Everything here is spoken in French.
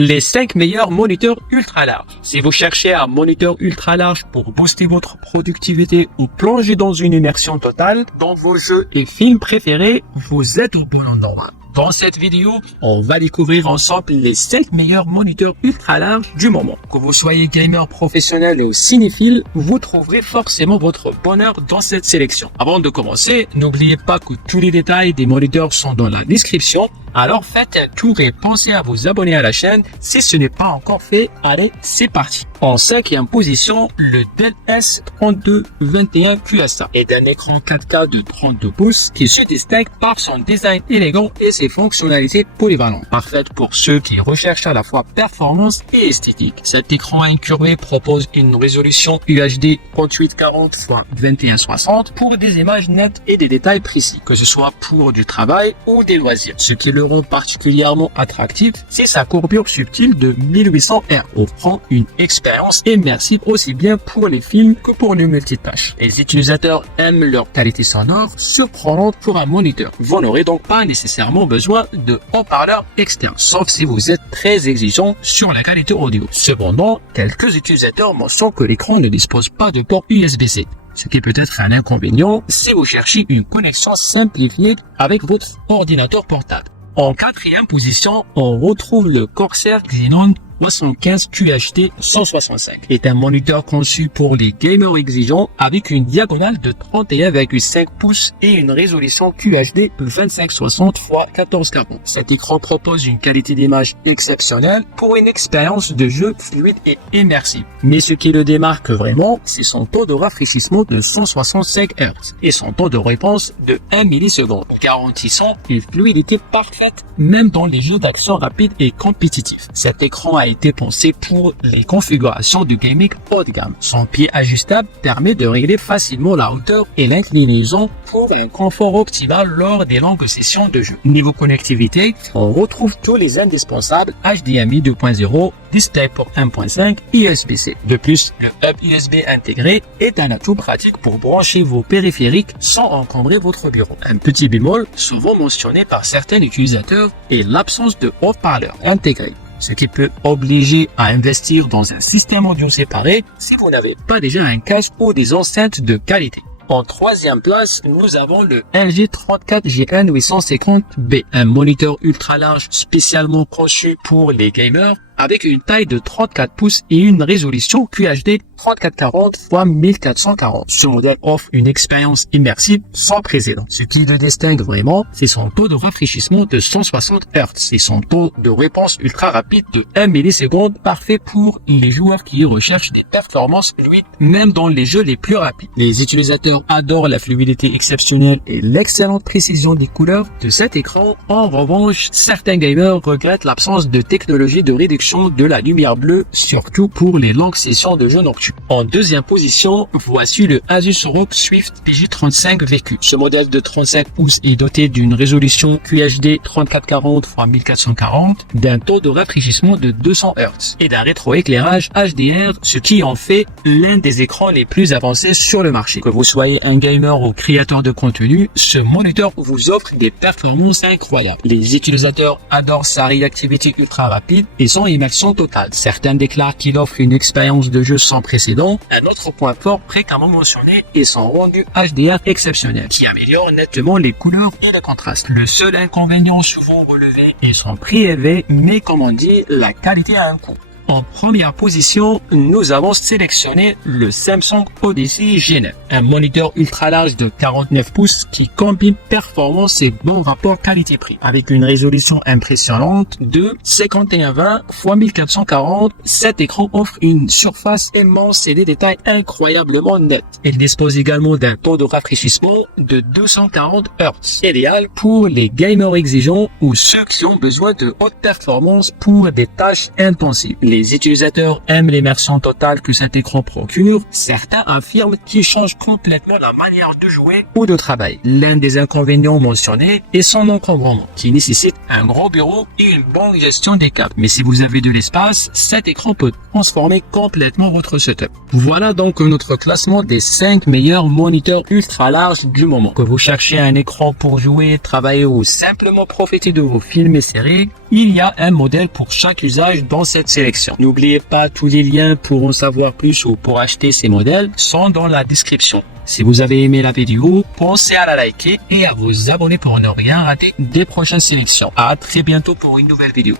Les 5 meilleurs moniteurs ultra larges. Si vous cherchez un moniteur ultra large pour booster votre productivité ou plonger dans une immersion totale dans vos jeux et films préférés, vous êtes au bon endroit. Dans cette vidéo, on va découvrir ensemble les 5 meilleurs moniteurs ultra larges du moment. Que vous soyez gamer professionnel ou cinéphile, vous trouverez forcément votre bonheur dans cette sélection. Avant de commencer, n'oubliez pas que tous les détails des moniteurs sont dans la description. Alors faites un tour et pensez à vous abonner à la chaîne si ce n'est pas encore fait. Allez, c'est parti. En 5e position, le Dell S3221 QSA est un écran 4K de 32 pouces qui se distingue par son design élégant et ses fonctionnalités polyvalentes. Parfaite pour ceux qui recherchent à la fois performance et esthétique. Cet écran incurvé propose une résolution UHD 3840 x 2160 pour des images nettes et des détails précis, que ce soit pour du travail ou des loisirs. Ce qui le rend particulièrement attractif, c'est sa courbure subtile de 1800 Hz, offrant une expérience immersive aussi bien pour les films que pour les multitâches. Les utilisateurs aiment leur qualité sonore surprenante pour un moniteur. Vous n'aurez donc pas nécessairement besoin de haut-parleurs externes, sauf si vous êtes très exigeant sur la qualité audio. Cependant, quelques utilisateurs mentionnent que l'écran ne dispose pas de port USB-C. Ce qui peut être un inconvénient si vous cherchez une connexion simplifiée avec votre ordinateur portable. En 4e position, on retrouve le Corsair Xenon 75 QHD 165 est un moniteur conçu pour les gamers exigeants avec une diagonale de 31,5 pouces et une résolution QHD 2560 x 1440. Cet écran propose une qualité d'image exceptionnelle pour une expérience de jeu fluide et immersive. Mais ce qui le démarque vraiment, c'est son taux de rafraîchissement de 165 Hz et son temps de réponse de 1 milliseconde, garantissant une fluidité parfaite même dans les jeux d'action rapide et compétitifs. Cet écran a été pensé pour les configurations de gaming haut de gamme. Son pied ajustable permet de régler facilement la hauteur et l'inclinaison pour un confort optimal lors des longues sessions de jeu. Niveau connectivité, on retrouve tous les indispensables HDMI 2.0, DisplayPort 1.5, USB-C. De plus, le hub USB intégré est un atout pratique pour brancher vos périphériques sans encombrer votre bureau. Un petit bémol souvent mentionné par certains utilisateurs est l'absence de haut-parleur intégré, ce qui peut obliger à investir dans un système audio séparé si vous n'avez pas déjà un casque ou des enceintes de qualité. En 3e place, nous avons le LG 34GN 850B, un moniteur ultra large spécialement conçu pour les gamers avec une taille de 34 pouces et une résolution QHD 3440 x 1440. Ce modèle offre une expérience immersive sans précédent. Ce qui le distingue vraiment, c'est son taux de rafraîchissement de 160 Hz et son taux de réponse ultra rapide de 1 milliseconde, parfait pour les joueurs qui recherchent des performances fluides, même dans les jeux les plus rapides. Les utilisateurs adorent la fluidité exceptionnelle et l'excellente précision des couleurs de cet écran. En revanche, certains gamers regrettent l'absence de technologie de réduction de la lumière bleue, surtout pour les longues sessions de jeux nocturnes. En 2e position, voici le Asus ROG Swift PJ35VQ. Ce modèle de 35 pouces est doté d'une résolution QHD 3440 x 1440, d'un taux de rafraîchissement de 200 Hz et d'un rétroéclairage HDR, ce qui en fait l'un des écrans les plus avancés sur le marché. Que vous soyez un gamer ou créateur de contenu, ce moniteur vous offre des performances incroyables. Les utilisateurs adorent sa réactivité ultra rapide et son immersion totale. Certains déclarent qu'il offre une expérience de jeu sans précédent. Un autre point fort fréquemment mentionné est son rendu HDR exceptionnel, qui améliore nettement les couleurs et le contraste. Le seul inconvénient souvent relevé est son prix élevé, mais comme on dit, la qualité a un coût. En première position, nous avons sélectionné le Samsung Odyssey G9, un moniteur ultra large de 49 pouces qui combine performance et bon rapport qualité-prix. Avec une résolution impressionnante de 5120 x 1440, cet écran offre une surface immense et des détails incroyablement nets. Il dispose également d'un taux de rafraîchissement de 240 Hz, idéal pour les gamers exigeants ou ceux qui ont besoin de haute performance pour des tâches intensives. Les les utilisateurs aiment l'immersion totale que cet écran procure, certains affirment qu'il change complètement la manière de jouer ou de travailler. L'un des inconvénients mentionnés est son encombrement, qui nécessite un gros bureau et une bonne gestion des câbles. Mais si vous avez de l'espace, cet écran peut transformer complètement votre setup. Voilà donc notre classement des 5 meilleurs moniteurs ultra larges du moment. Que vous cherchez un écran pour jouer, travailler ou simplement profiter de vos films et séries, il y a un modèle pour chaque usage dans cette sélection. N'oubliez pas, tous les liens pour en savoir plus ou pour acheter ces modèles sont dans la description. Si vous avez aimé la vidéo, pensez à la liker et à vous abonner pour ne rien rater des prochaines sélections. À très bientôt pour une nouvelle vidéo.